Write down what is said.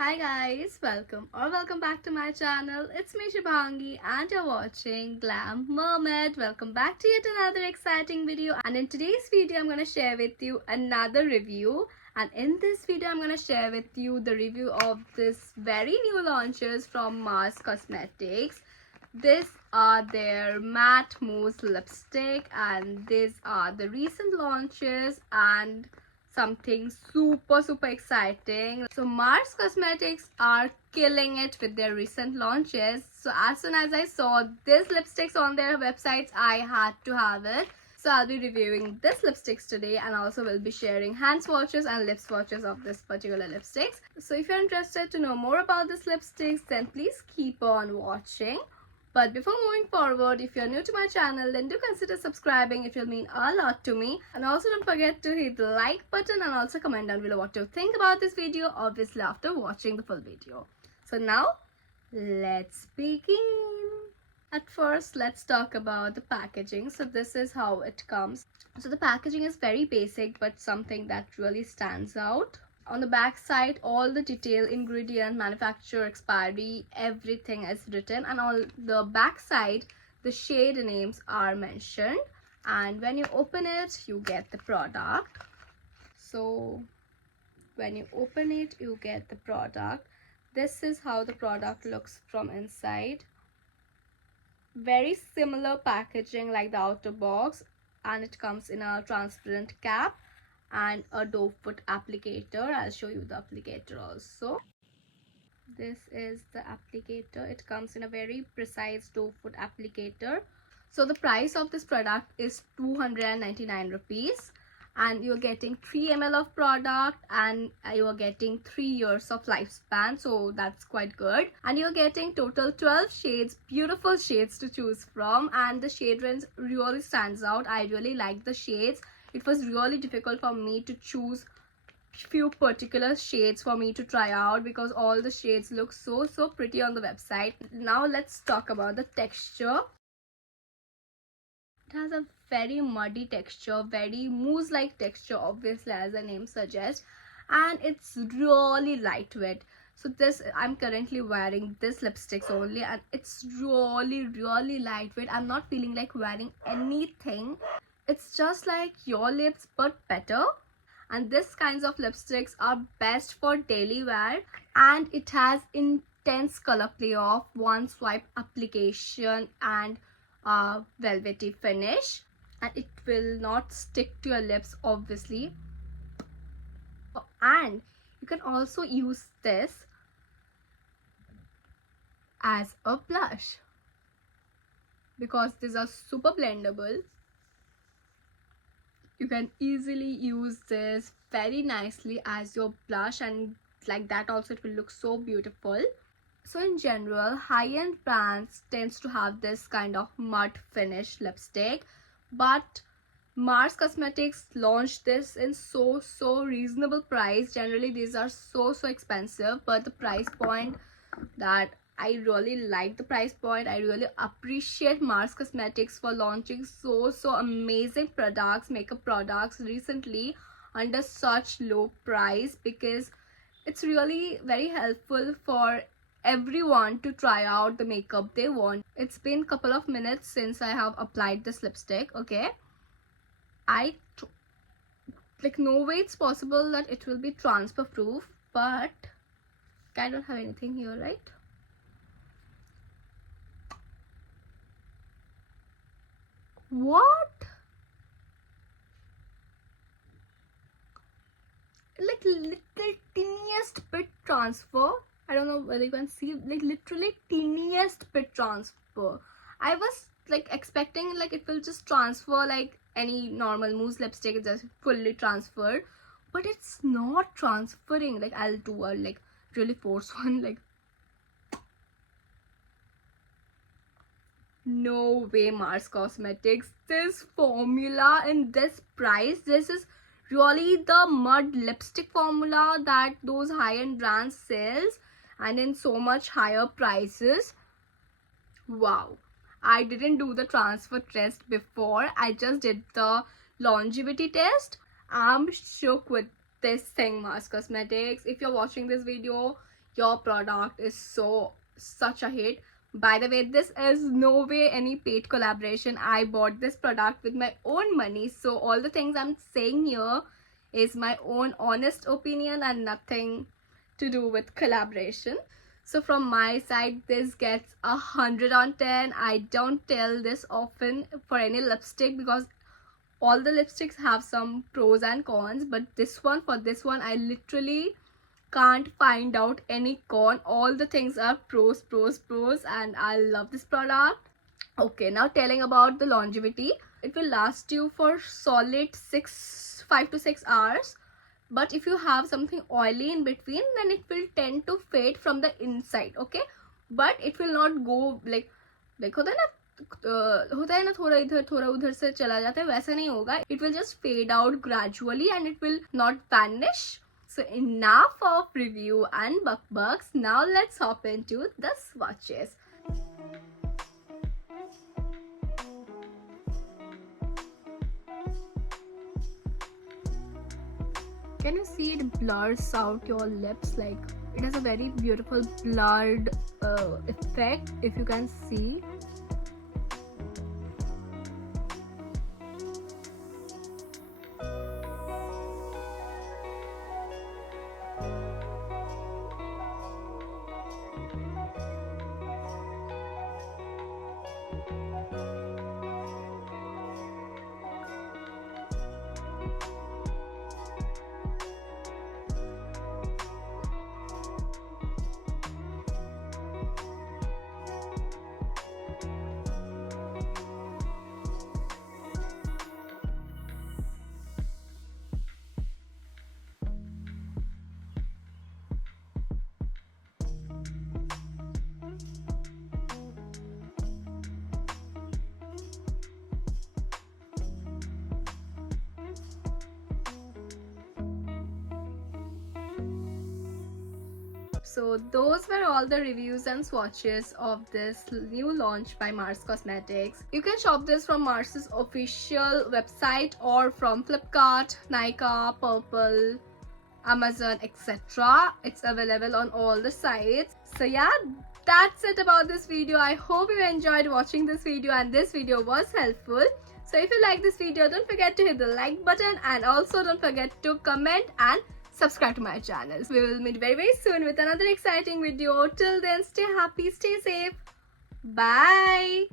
Hi guys, welcome back to my channel. It's me Subhangi and you're watching Glam Mermaid. Welcome back to yet another exciting video, and in today's video I'm going to share with you another review, and in this video I'm going to share with you the review of this very new launches from Mars Cosmetics. These are their Matte Muse lipstick and these are the recent launches and something super exciting. So Mars Cosmetics are killing it with their recent launches. So as soon as I saw these lipsticks on their websites, I had to have it. So I'll be reviewing this lipsticks today, and also will be sharing hand swatches and lip swatches of this particular lipsticks. So if you're interested to know more about this lipsticks, then please keep on watching. But before moving forward, if you're new to my channel, then do consider subscribing. It will mean a lot to me. And also don't forget to hit the like button and also comment down below what you think about this video, obviously after watching the full video. So now, let's begin. At first, let's talk about the packaging. So this is how it comes. So the packaging is very basic but something that really stands out. On the back side, all the detail, ingredient, manufacturer, expiry, everything is written, and on the back side the shade names are mentioned, and when you open it you get the product. So when you open it you get the product. This is how the product looks from inside. Very similar packaging like the outer box, and it comes in a transparent cap and a doe foot applicator. I'll show you the applicator also. This is the applicator. It comes in a very precise doe foot applicator. So the price of this product is 299 rupees, and you're getting 3 ml of product, and you're getting 3 years of lifespan, so that's quite good. And you're getting total 12 shades, beautiful shades to choose from, and the shade range really stands out. I really like the shades. It was really difficult for me to choose few particular shades for me to try out because all the shades look so pretty on the website. Now let's talk about the texture. It has a very muddy texture, very mousse like texture, obviously as the name suggests, and it's really lightweight. So this, I'm currently wearing this lipsticks only, and it's really lightweight. I'm not feeling like wearing anything. It's just like your lips but better, and this kinds of lipsticks are best for daily wear, and it has intense color payoff, one swipe application, and a velvety finish, and it will not stick to your lips obviously. And you can also use this as a blush because these are super blendable. You can easily use this very nicely as your blush, and like that also it will look so beautiful. So in general, high-end brands tends to have this kind of matte finish lipstick, but Mars Cosmetics launched this in so reasonable price. Generally these are so expensive, but the price point, that I really like the price point. I really appreciate Mars Cosmetics for launching so amazing products, makeup products recently under such low price, because it's really very helpful for everyone to try out the makeup they want. It's been a couple of minutes since I have applied this lipstick. Okay, like no way it's possible that it will be transfer proof, but I don't have anything here, right? What? Like little teeniest bit transfer. I don't know whether you can see, like literally teeniest bit transfer. I was like expecting like it will just transfer like any normal mousse lipstick, it's just fully transferred, but it's not transferring. Like I'll do a like really force one, like no way. Mars Cosmetics, this formula in this price, this is really the mud lipstick formula that those high-end brands sells, and in so much higher prices. Wow, I didn't do the transfer test before, I just did the longevity test. I'm shook with this thing, Mars Cosmetics. If you're watching this video, your product is such a hit. By the way, this is no way any paid collaboration. I bought this product with my own money, so all the things I'm saying here is my own honest opinion and nothing to do with collaboration. So from my side, this gets 100 on 10. I don't tell this often for any lipstick because all the lipsticks have some pros and cons, but for this one I literally can't find out any con. All the things are pros, and I love this product. Okay, now telling about the longevity. It will last you for solid 5 to 6 hours, but if you have something oily in between, then it will tend to fade from the inside. Okay, but it will not go like होता है ना थोड़ा इधर थोड़ा उधर से चला जाता है, वैसा नहीं होगा. It will just fade out gradually and it will not vanish. So enough of review and bucks. Now let's hop into the swatches. Can you see it blurs out your lips? Like, it has a very beautiful blurred effect, if you can see. So those were all the reviews and swatches of this new launch by Mars Cosmetics. You can shop this from Mars's official website or from Flipkart, Nykaa, Purple, Amazon, etc. It's available on all the sites. So yeah, that's it about this video. I hope you enjoyed watching this video and this video was helpful. So if you like this video, don't forget to hit the like button and also don't forget to comment and subscribe to my channel. We will meet very soon with another exciting video. Till then, stay happy, stay safe. Bye.